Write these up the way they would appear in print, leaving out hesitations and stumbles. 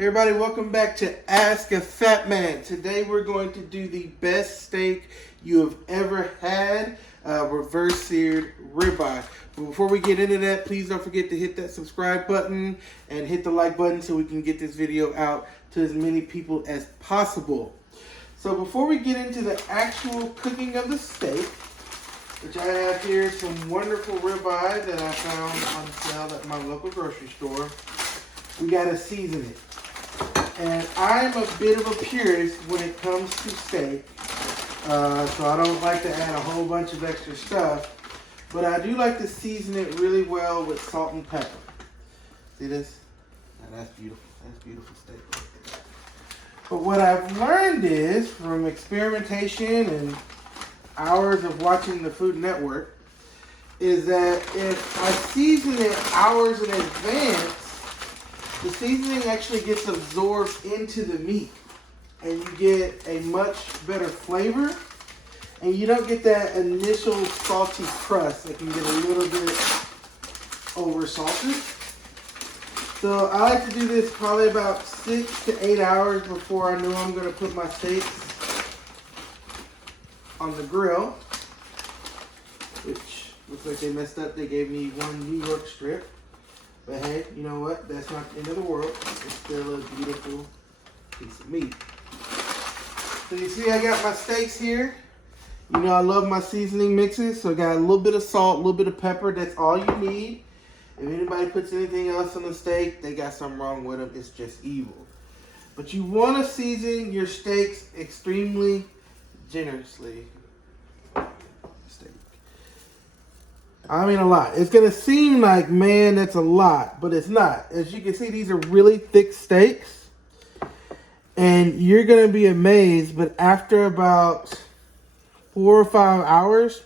Hey everybody, welcome back to Ask a Fat Man. Today we're going to do the best steak you have ever had, reverse seared ribeye. But before we get into that, please don't forget to hit that subscribe button and hit the like button so we can get this video out to as many people as possible. So before we get into the actual cooking of the steak, which I have here some wonderful ribeye that I found on sale at my local grocery store, we gotta season it. And I'm a bit of a purist when it comes to steak, so I don't like to add a whole bunch of extra stuff, but I do like to season it really well with salt and pepper. See this? Now that's beautiful. That's beautiful steak right there. But what I've learned is, from experimentation and hours of watching the Food Network, is that if I season it hours in advance, the seasoning actually gets absorbed into the meat and you get a much better flavor, and you don't get that initial salty crust that can get a little bit over salted. So I like to do this probably about 6 to 8 hours before I know I'm going to put my steaks on the grill, which looks like they messed up. They gave me one New York strip. But hey, you know what? That's not the end of the world. It's still a beautiful piece of meat. So you see I got my steaks here. You know I love my seasoning mixes. So I got a little bit of salt, a little bit of pepper. That's all you need. If anybody puts anything else on the steak, they got something wrong with them. It's just evil. But you want to season your steaks extremely generously. I mean a lot. It's going to seem like, man, that's a lot, but it's not. As you can see, these are really thick steaks, and you're going to be amazed, but after about 4 or 5 hours,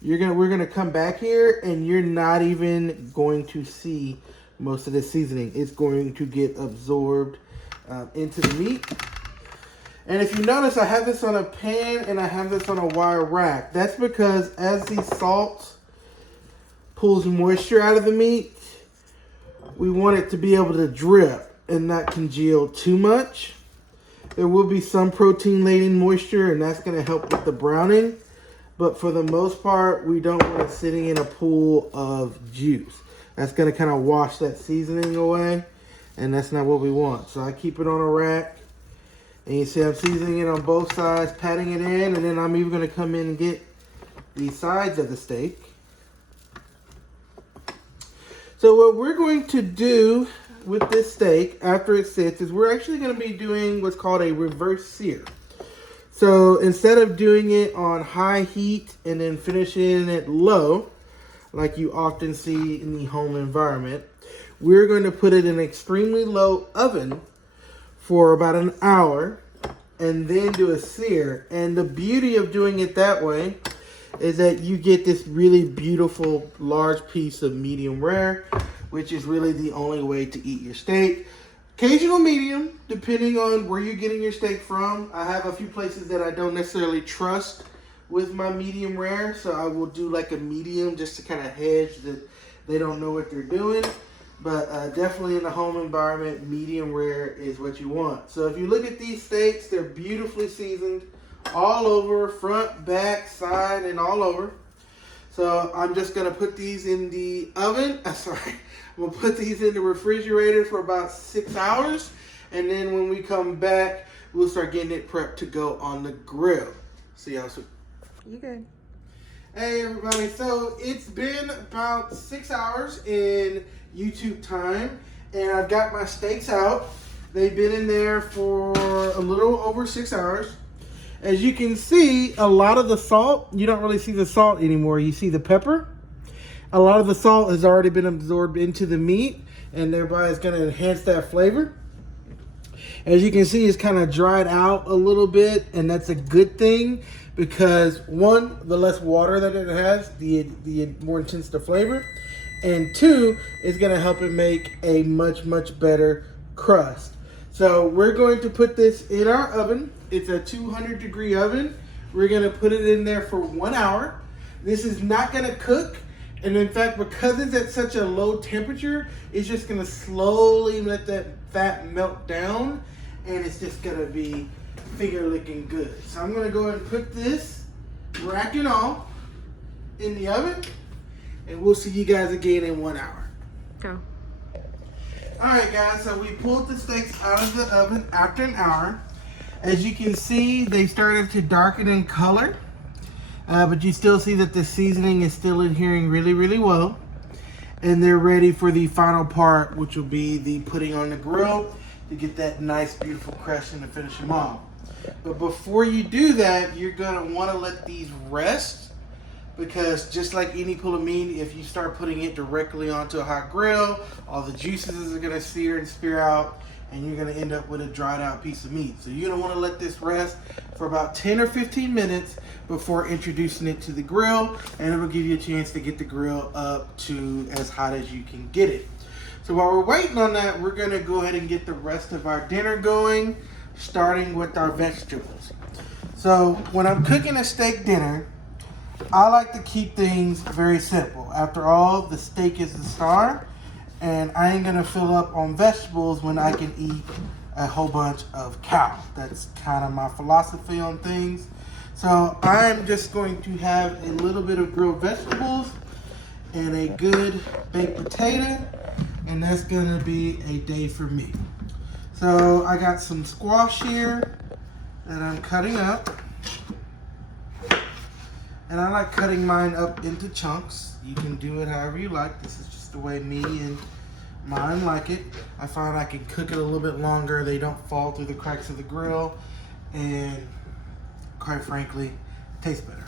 we're going to come back here, and you're not even going to see most of the seasoning. It's going to get absorbed into the meat. And if you notice, I have this on a pan and I have this on a wire rack. That's because as these salts pulls moisture out of the meat, we want it to be able to drip and not congeal too much. There will be some protein laden moisture, and that's going to help with the browning, but for the most part we don't want it sitting in a pool of juice. That's going to kind of wash that seasoning away, and that's not what we want. So I keep it on a rack, and you see I'm seasoning it on both sides, patting it in, and then I'm even going to come in and get the sides of the steak. So what we're going to do with this steak after it sits is we're actually going to be doing what's called a reverse sear. So instead of doing it on high heat and then finishing it low, like you often see in the home environment, we're going to put it in an extremely low oven for about an hour and then do a sear. And the beauty of doing it that way is that you get this really beautiful large piece of medium rare, which is really the only way to eat your steak. Occasional medium, depending on where you're getting your steak from. I have a few places that I don't necessarily trust with my medium rare, so I will do like a medium just to kind of hedge that they don't know what they're doing. But definitely in the home environment, medium rare is what you want. So if you look at these steaks, they're beautifully seasoned all over, front, back, side, and all over. So I'm just gonna put these in the oven. I'm gonna put these in the refrigerator for about 6 hours, and then when we come back, we'll start getting it prepped to go on the grill. See y'all soon. You good? Hey everybody, so it's been about 6 hours in YouTube time, and I've got my steaks out. They've been in there for a little over 6 hours. As you can see, a lot of the salt, you don't really see the salt anymore. You see the pepper. A lot of the salt has already been absorbed into the meat, and thereby it's going to enhance that flavor. As you can see, it's kind of dried out a little bit, and that's a good thing because, one, the less water that it has, the more intense the flavor, and two, it's going to help it make a much, much better crust. So we're going to put this in our oven. It's a 200-degree oven. We're going to put it in there for 1 hour. This is not going to cook. And in fact, because it's at such a low temperature, it's just gonna slowly let that fat melt down, and it's just gonna be finger licking good. So I'm gonna go ahead and put this, rack it on in the oven, and we'll see you guys again in 1 hour. Go. Alright guys, so we pulled the steaks out of the oven after an hour. As you can see, they started to darken in color. But you still see that the seasoning is still adhering really, really well. And they're ready for the final part, which will be the putting on the grill to get that nice, beautiful crust and to finish them off. But before you do that, you're gonna wanna let these rest, because just like any pull of meat, if you start putting it directly onto a hot grill, all the juices are gonna sear and spear out, and you're gonna end up with a dried out piece of meat. So you're gonna wanna let this rest for about 10 or 15 minutes before introducing it to the grill, and it will give you a chance to get the grill up to as hot as you can get it. So while we're waiting on that, we're gonna go ahead and get the rest of our dinner going, starting with our vegetables. So when I'm cooking a steak dinner, I like to keep things very simple. After all, the steak is the star, and I ain't gonna fill up on vegetables when I can eat a whole bunch of cow. That's kind of my philosophy on things. So I'm just going to have a little bit of grilled vegetables and a good baked potato, and that's gonna be a day for me. So I got some squash here that I'm cutting up. And I like cutting mine up into chunks. You can do it however you like. This is just the way me and mine like it. I find I can cook it a little bit longer. They don't fall through the cracks of the grill, and quite frankly, taste better.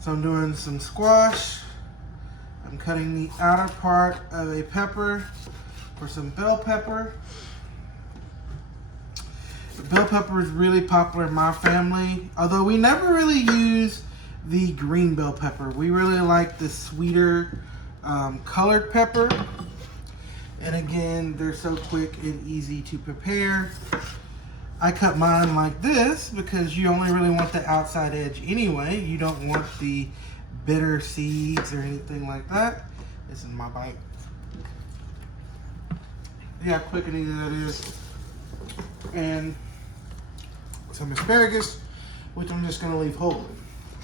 So I'm doing some squash. I'm cutting the outer part of a pepper for some bell pepper. The bell pepper is really popular in my family, although we never really use the green bell pepper. We really like the sweeter colored pepper. And again, they're so quick and easy to prepare. I cut mine like this because you only really want the outside edge anyway. You don't want the bitter seeds or anything like that. This is my bite. See how quick and easy that is. And some asparagus, which I'm just gonna leave whole.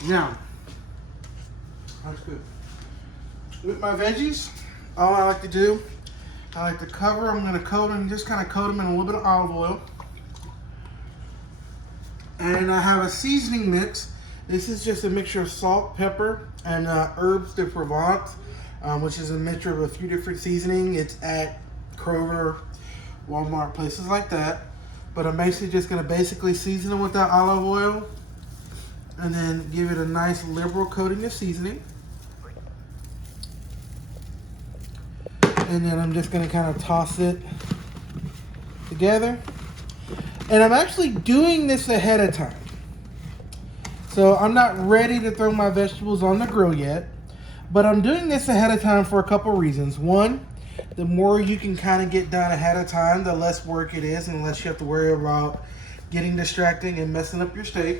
Now, that's good. With my veggies, all I like to do, I like to cover. I'm gonna coat them, just kind of coat them in a little bit of olive oil. And I have a seasoning mix. This is just a mixture of salt, pepper, and herbs de Provence, which is a mixture of a few different seasonings. It's at Kroger, Walmart, places like that. But I'm basically just gonna season it with that olive oil, and then give it a nice liberal coating of seasoning. And then I'm just gonna kind of toss it together. And I'm actually doing this ahead of time. So I'm not ready to throw my vegetables on the grill yet, but I'm doing this ahead of time for a couple reasons. One, the more you can kind of get done ahead of time, the less work it is, and less you have to worry about getting distracting and messing up your steak.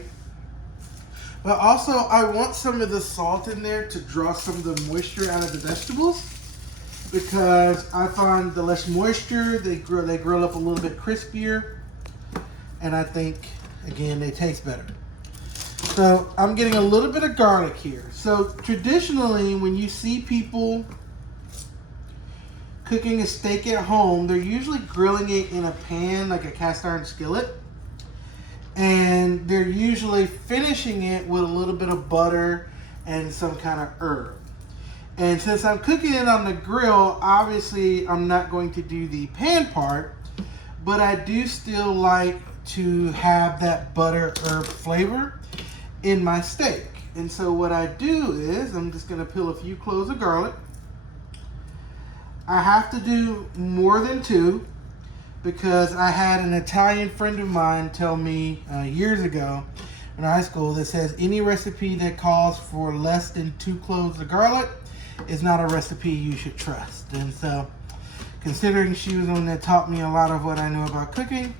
But also, I want some of the salt in there to draw some of the moisture out of the vegetables, because I find the less moisture, they grill up a little bit crispier, and I think, again, they taste better. So I'm getting a little bit of garlic here. So traditionally, when you see people cooking a steak at home, they're usually grilling it in a pan, like a cast iron skillet. And they're usually finishing it with a little bit of butter and some kind of herb. And since I'm cooking it on the grill, obviously I'm not going to do the pan part, but I do still like to have that butter herb flavor in my steak. And so what I do is, I'm just gonna peel a few cloves of garlic. I have to do more than two, because I had an Italian friend of mine tell me years ago in high school that says any recipe that calls for less than 2 cloves of garlic is not a recipe you should trust. And so, considering she was the one that taught me a lot of what I know about cooking,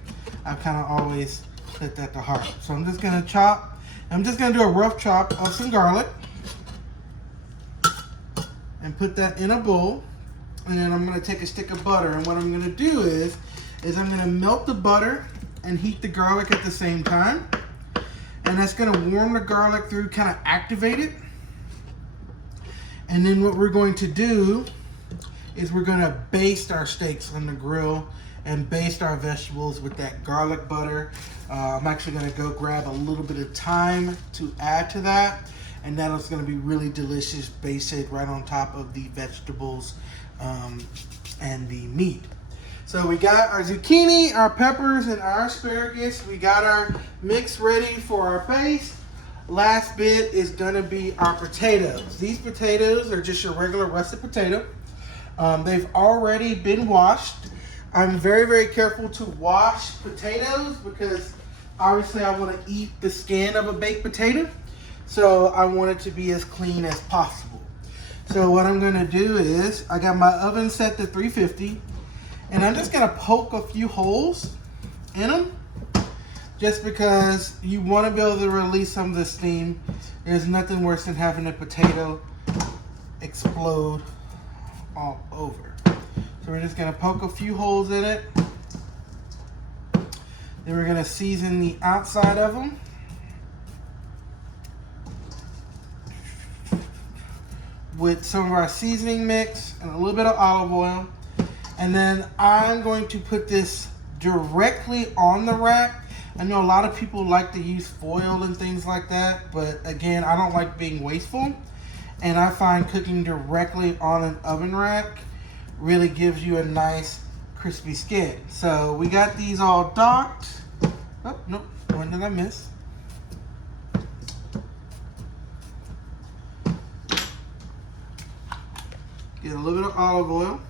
I've kind of always put that to heart. So I'm just gonna chop. I'm just gonna do a rough chop of some garlic. and put that in a bowl. And then I'm gonna take a stick of butter, and what I'm gonna do is I'm gonna melt the butter and heat the garlic at the same time. And that's gonna warm the garlic through, kind of activate it. And then what we're going to do is we're gonna baste our steaks on the grill and baste our vegetables with that garlic butter. I'm actually gonna go grab a little bit of thyme to add to that, and that is gonna be really delicious, basted right on top of the vegetables and the meat. So we got our zucchini, our peppers, and our asparagus. We got our mix ready for our paste. Last bit is gonna be our potatoes. These potatoes are just your regular russet potato. They've already been washed. I'm very, very careful to wash potatoes because obviously I want to eat the skin of a baked potato. So I want it to be as clean as possible. So what I'm gonna do is, I got my oven set to 350, and I'm just gonna poke a few holes in them, just because you want to be able to release some of the steam. There's nothing worse than having a potato explode all over. So we're just gonna poke a few holes in it. Then we're gonna season the outside of them. With some of our seasoning mix and a little bit of olive oil. And then I'm going to put this directly on the rack. I know a lot of people like to use foil and things like that, but again, I don't like being wasteful. And I find cooking directly on an oven rack really gives you a nice crispy skin. So we got these all docked. Oh, nope, one did I miss? Get a little bit of olive oil.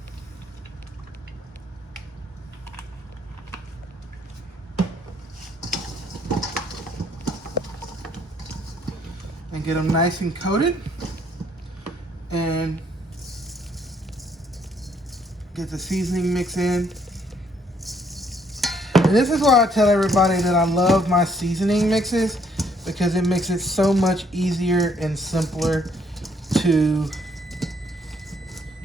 And get them nice and coated. And get the seasoning mix in. And this is why I tell everybody that I love my seasoning mixes, because it makes it so much easier and simpler to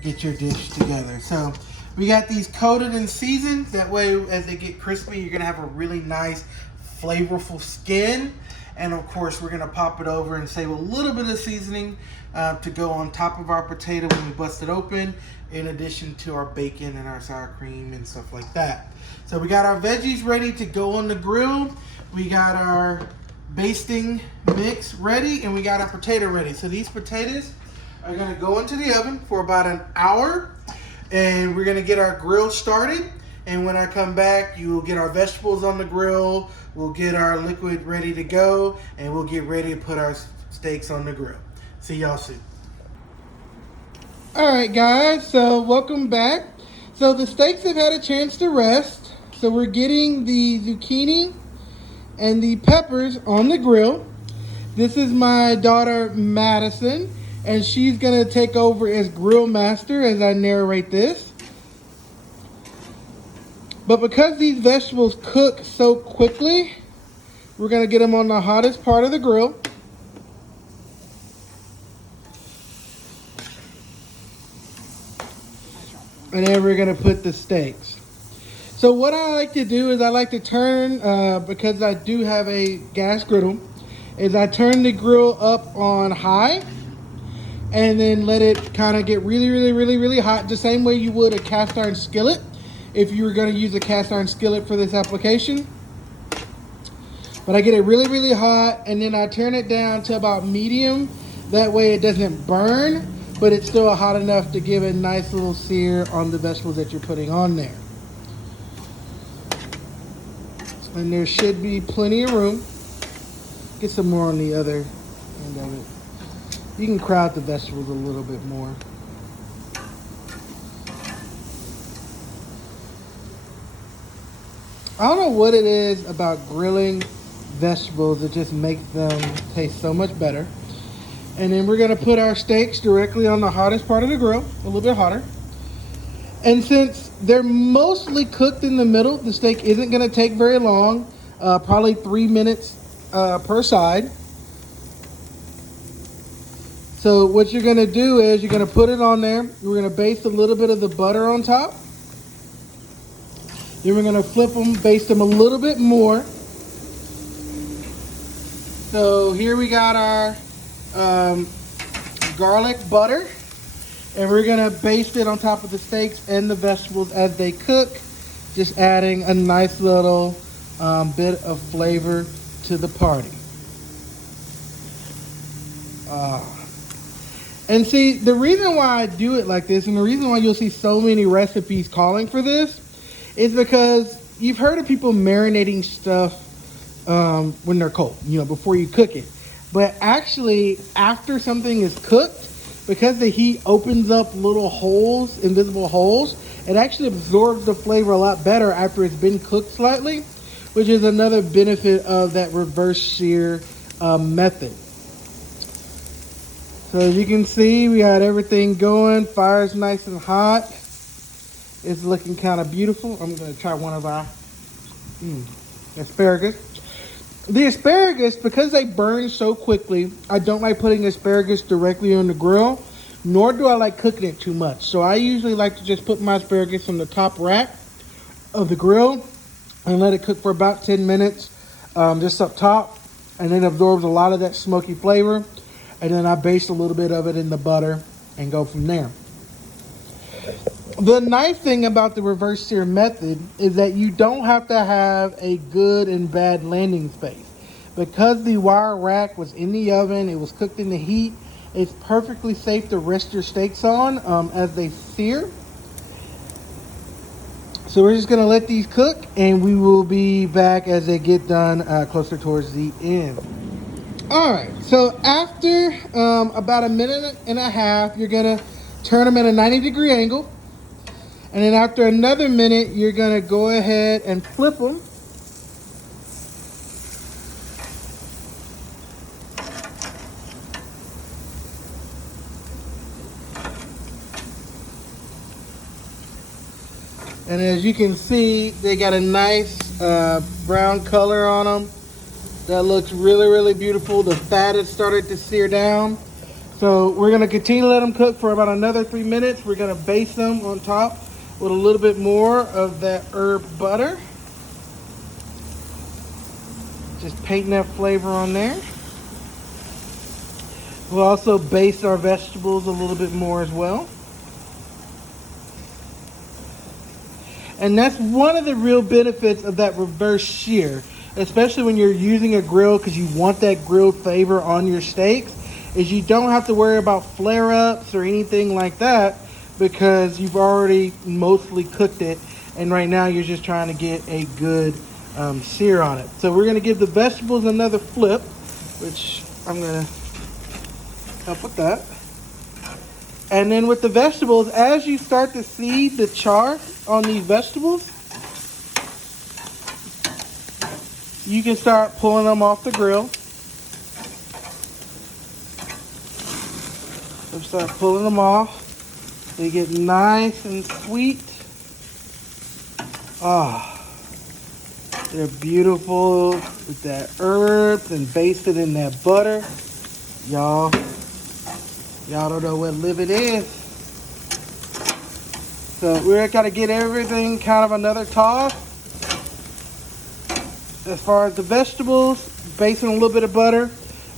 get your dish together. So we got these coated and seasoned. That way, as they get crispy, you're gonna have a really nice, flavorful skin. And of course, we're gonna pop it over and save a little bit of seasoning to go on top of our potato when we bust it open, in addition to our bacon and our sour cream and stuff like that. So we got our veggies ready to go on the grill. We got our basting mix ready, and we got our potato ready. So these potatoes are gonna go into the oven for about an hour, and we're gonna get our grill started. And when I come back, you will get our vegetables on the grill, we'll get our liquid ready to go, and we'll get ready to put our steaks on the grill. See y'all soon. All right, guys, so welcome back. So the steaks have had a chance to rest. So we're getting the zucchini and the peppers on the grill. This is my daughter, Madison, and she's gonna take over as grill master as I narrate this. But because these vegetables cook so quickly, we're gonna get them on the hottest part of the grill. And then we're gonna put the steaks. So what I like to do is I like to turn, because I do have a gas griddle, is I turn the grill up on high and then let it kind of get really, really, really, really hot, the same way you would a cast iron skillet if you were going to use a cast iron skillet for this application. But I get it really, really hot, and then I turn it down to about medium. That way it doesn't burn, but it's still hot enough to give a nice little sear on the vegetables that you're putting on there. And there should be plenty of room. Get some more on the other end of it. You can crowd the vegetables a little bit more. I don't know what it is about grilling vegetables that just makes them taste so much better. And then we're gonna put our steaks directly on the hottest part of the grill, a little bit hotter. And since they're mostly cooked in the middle, the steak isn't gonna take very long, probably 3 minutes per side. So what you're gonna do is you're gonna put it on there. We're gonna baste a little bit of the butter on top. Then we're gonna flip them, baste them a little bit more. So here we got our garlic butter, and we're gonna baste it on top of the steaks and the vegetables as they cook, just adding a nice little bit of flavor to the party. And see, the reason why I do it like this, and the reason why you'll see so many recipes calling for this, is because you've heard of people marinating stuff when they're cold, before you cook it. But actually, after something is cooked, because the heat opens up little holes, invisible holes, it actually absorbs the flavor a lot better after it's been cooked slightly, which is another benefit of that reverse sear method. So as you can see, we got everything going. Fire's nice and hot. It's looking kind of beautiful. I'm going to try one of our asparagus. The asparagus, because they burn so quickly, I don't like putting asparagus directly on the grill, nor do I like cooking it too much. So I usually like to just put my asparagus on the top rack of the grill and let it cook for about 10 minutes just up top, and then absorbs a lot of that smoky flavor. And then I baste a little bit of it in the butter and go from there. The nice thing about the reverse sear method is that you don't have to have a good and bad landing space. Because the wire rack was in the oven, it was cooked in the heat, it's perfectly safe to rest your steaks on as they sear. So we're just gonna let these cook, and we will be back as they get done closer towards the end. All right, so after about a minute and a half, you're gonna turn them at a 90-degree angle. And then after another minute, you're gonna go ahead and flip them. And as you can see, they got a nice brown color on them. That looks really, really beautiful. The fat has started to sear down. So we're gonna continue to let them cook for about another 3 minutes. We're gonna baste them on top with a little bit more of that herb butter. Just painting that flavor on there. We'll also baste our vegetables a little bit more as well. And that's one of the real benefits of that reverse sear, especially when you're using a grill because you want that grilled flavor on your steaks, is you don't have to worry about flare-ups or anything like that because you've already mostly cooked it, and right now you're just trying to get a good sear on it. So we're going to give the vegetables another flip, which I'm going to help with that. And then with the vegetables, as you start to see the char on these vegetables, you can start pulling them off the grill. So start pulling them off. They get nice and sweet. They're beautiful with that herbs and basted in that butter. Y'all don't know what live it is. So we're gonna get everything kind of another toss. As far as the vegetables, basting a little bit of butter.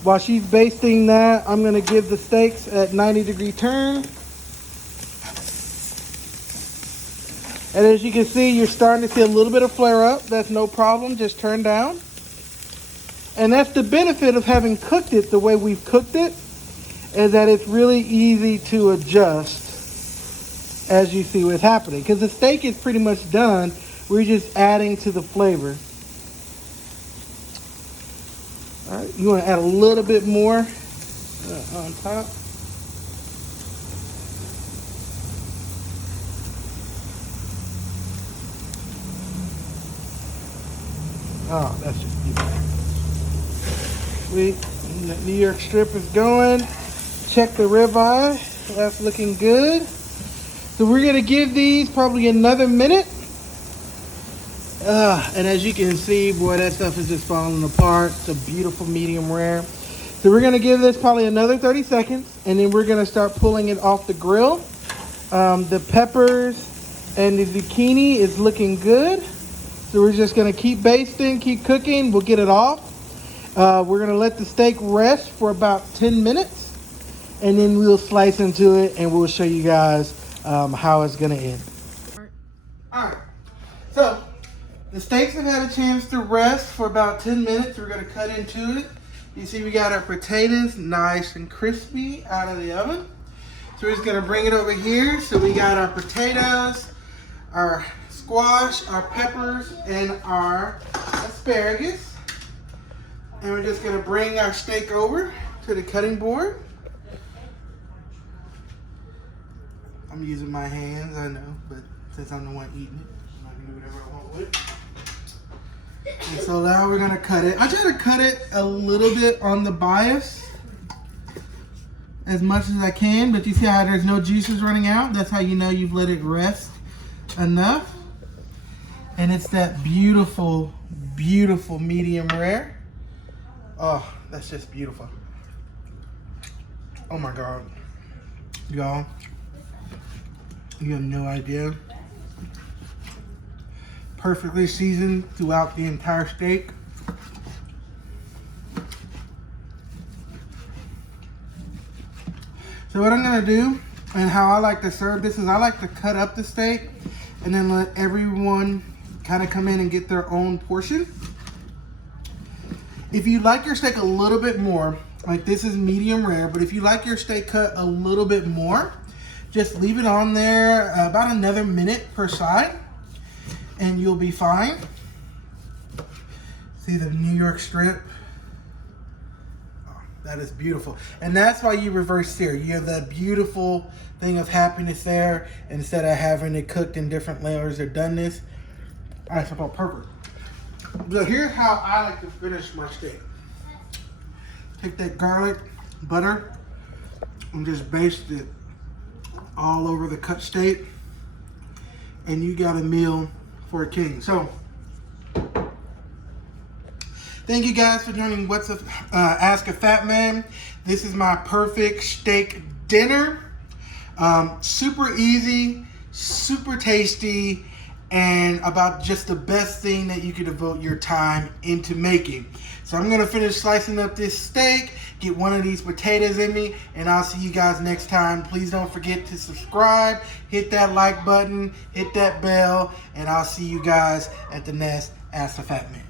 While she's basting that, I'm gonna give the steaks at 90-degree turn. And as you can see, you're starting to see a little bit of flare up. That's no problem, just turn down. And that's the benefit of having cooked it the way we've cooked it, is that it's really easy to adjust as you see what's happening. Because the steak is pretty much done, we're just adding to the flavor. All right, you want to add a little bit more on top. Oh, that's just beautiful. Sweet. And that New York strip is going. Check the ribeye. That's looking good. So we're going to give these probably another minute. And as you can see, boy, that stuff is just falling apart. It's a beautiful medium rare. So we're gonna give this probably another 30 seconds, and then we're gonna start pulling it off the grill. The peppers and the zucchini is looking good. So we're just gonna keep basting, keep cooking. We'll get it off. We're gonna let the steak rest for about 10 minutes, and then we'll slice into it, and we'll show you guys how it's gonna end. All right, so the steaks have had a chance to rest for about 10 minutes. We're gonna cut into it. You see we got our potatoes nice and crispy out of the oven. So we're just gonna bring it over here. So we got our potatoes, our squash, our peppers, and our asparagus. And we're just gonna bring our steak over to the cutting board. I'm using my hands, I know, but since I'm the one eating it, I'm not gonna do whatever I want with it. And so now we're gonna cut it. I try to cut it a little bit on the bias, as much as I can, but you see how there's no juices running out? That's how you know you've let it rest enough. And it's that beautiful, beautiful medium rare. Oh, that's just beautiful. Oh my God. Y'all, you have no idea. Perfectly seasoned throughout the entire steak. So what I'm gonna do, and how I like to serve this, is I like to cut up the steak and then let everyone kind of come in and get their own portion. If you like your steak a little bit more, like this is medium rare, but if you like your steak cut a little bit more, just leave it on there about another minute per side, and you'll be fine. See the New York strip? Oh, that is beautiful. And that's why you reverse sear. You have that beautiful thing of happiness there, instead of having it cooked in different layers or done this. All right, so about perfect. So here's how I like to finish my steak. Take that garlic, butter, and just baste it all over the cut steak. And you got a meal for a king. So, thank you guys for joining What's a Ask a Fat Man. This is my perfect steak dinner. Super easy, super tasty, and about just the best thing that you could devote your time into making. So I'm gonna finish slicing up this steak, get one of these potatoes in me, and I'll see you guys next time. Please don't forget to subscribe, hit that like button, hit that bell, and I'll see you guys at the next Ask the Fat Man.